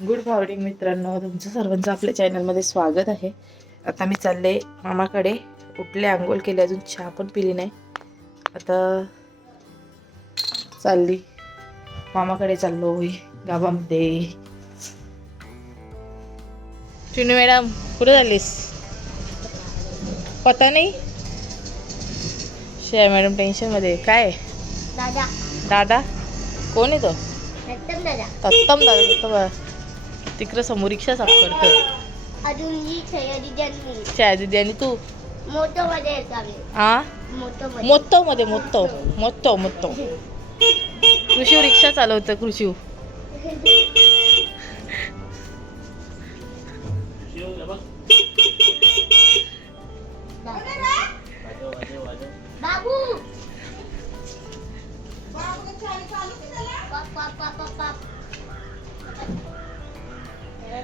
Good morning मित्रांनो तुमचं सर्वांचं आपल्या चॅनलमध्ये स्वागत आहे. आता मी चालले मामाकडे. उठले आंघोळ केली अजून चहा पण पिली नाही. आता चालली. मामाकडे चाललो गावामध्ये. चिनू मॅडम कुठे चाललीस? पता नाही. शया मॅडम टेन्शनमध्ये काय? दादा. दादा? कोण आहे तो? रत्तम दादा. तत्तम दादा तत्तम तिकडं समोर रिक्षा साफ करतो अजून ही आणि तू? मोठं मध्ये हा मोठं मध्ये कृषी रिक्षा चालवतं कृषी. बाबू!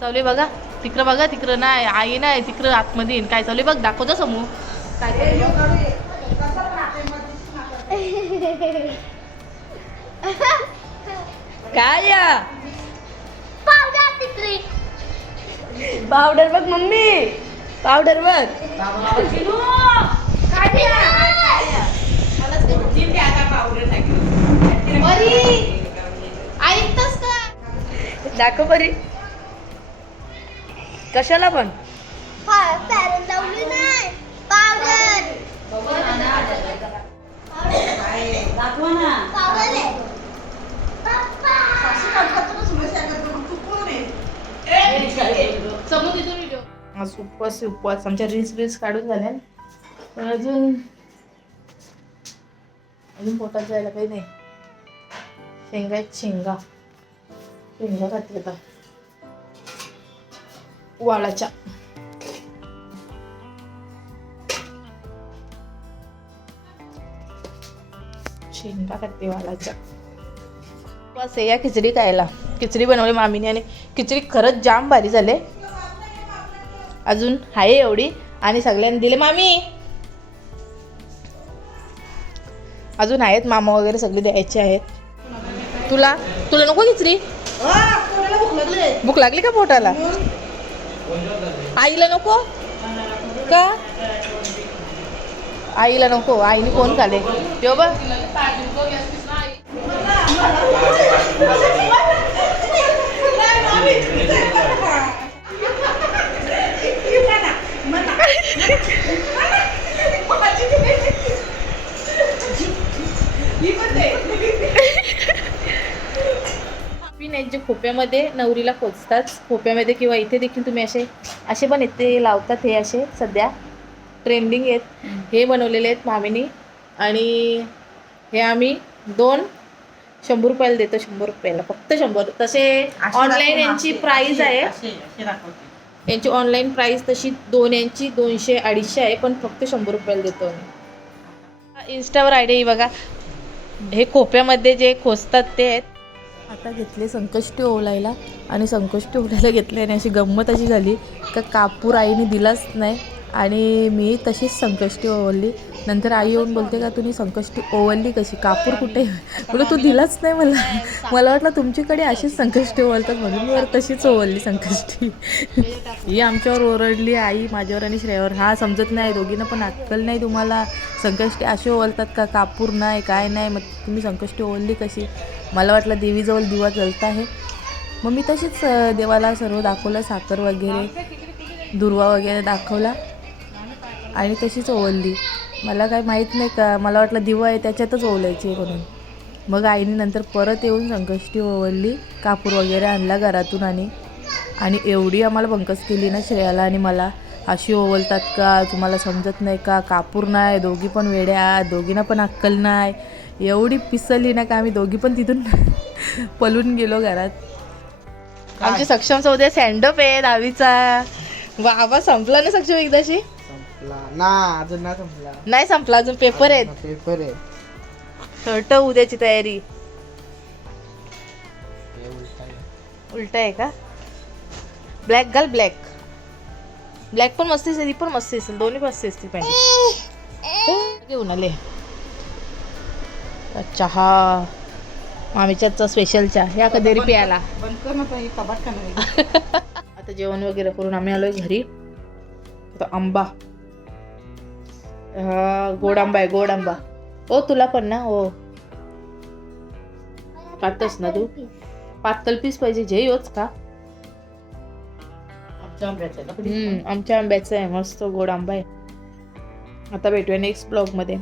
चालू बघा. तिकडं बघा तिकडं नाही. आई नाही तिकडं आतमध्ये येईन. काय चालू बघ दाखवतो समूह काय काय? या पावडर बघ मम्मी. पावडर बघ. दाखव बरी. कशाला पण? आज उपवास उपवास. आमच्या रील्स बिल्स काढून झाल्या पण अजून अजून पोटात जायला काही नाही. शेंगा शेंगा. शेंगा खाते आता. वाळाच्या शेंगा खाते वाळाच्या आहे या खिचडी खायला. खिचडी बनवली मामीने आणि खिचडी खरंच जाम भारी झाले. अजून आहे एवढी आणि सगळ्यांनी दिले. मामी! अजून आहेत मामा वगैरे सगळे द्यायचे आहेत. तुला? तुला नको खिचडी. भूक लागली का पोटाला? आईला नको? का? आईला नको. आईने कोण खाले तेव्हा बघ पिन आहेत जे खोप्यामध्ये नवरीला खोचतात खोप्यामध्ये किंवा इथे देखील तुम्ही असे असे पण इथे लावतात हे असे सध्या ट्रेंडिंग आहेत. हे बनवलेले आहेत मामीनी. आणि हे आम्ही दोन शंभर रुपयाला देतो शंभर रुपयाला. फक्त शंभर. तसे ऑनलाईन यांची प्राईस आहे. यांची ऑनलाईन प्राईस तशी दोन यांची दोनशे अडीचशे आहे पण फक्त शंभर रुपयाला देतो आम्ही. इन्स्टावर आयडिया ही बघा. हे खोप्यामध्ये जे खोचतात ते आहेत. आता घेतले संकष्टी ओलायला आणि संकष्टी ओलायला घेतले आणि अशी गंमत अशी झाली का कापूर आईने दिलाच नाही आणि मी तशीच संकष्टी ओवली. नंतर आई येऊन बोलते का तुम्ही संकष्टी ओवळली कशी? कापूर कुठे? बोल तू दिलाच नाही मला. मला वाटलं तुमच्याकडे अशीच संकष्टी ओवळतात म्हणून मी वर तशीच ओवळली संकष्टी. ही आमच्यावर ओरडली आई माझ्यावर आणि श्रेयावर. हा समजत नाही. दोघींना पण अक्कल नाही तुम्हाला. संकष्टी अशी ओवळतात का? कापूर नाही काय नाही? मग तुम्ही संकष्टी ओवळली कशी? मला वाटलं देवीजवळ दिवा जळत आहे. मग मी तशीच देवाला सर्व दाखवलं साखर वगैरे दुर्वा वगैरे दाखवला. आणि तशीच ओवळली मला काय माहीत नाही का मला वाटलं दिवा आहे त्याच्यातच ओवलायची आहे म्हणून. मग आईने नंतर परत येऊन संकष्टी ओवळली कापूर वगैरे आणला घरातून आणि आणि एवढी आम्हाला बंकस केली ना श्रेयाला आणि मला. अशी ओवलतात का तुम्हाला समजत नाही का कापूर नाही दोघी पण वेड्या दोघींना पण अक्कल नाही. एवढी पिसली ना का आम्ही दोघी पण तिथून पलून गेलो घरात. आमची सक्षम सौदे सँडअप आहे दहावीचा. वा आवाज संपला ना सक्षम एकदाशी? संपला. ना अजून ना संपला. नाही संपला अजून पेपर आहेत. पेपर आहे शर्ट उद्याची तयारी. हे उलट आहे. उलट आहे का? ब्लॅक घाल ब्लॅक ब्लॅक पण मस्त दिसेल ही पण मस्त दिसेल दोन्ही मस्त दिसतील पॅन्ट घेऊन आले. चहा. मामीच्याचा स्पेशल चहा. या कधीरी प्यायला. बंद कर ना ताई, कपाट का नाही आता जेवण वगैरे करून आम्ही आलोय घरी. आता आंबा. हा गोड आंबा आहे गोड आंबा हो तुला पण ना हो खातस ना तू? पातळ पीस पाहिजे जे योच का आमच्या आंब्याचं आहे ना? हम्म आमच्या आंब्याचं आहे मस्त गोड आंबा आहे. आता भेटूया नेक्स्ट ब्लॉगमध्ये.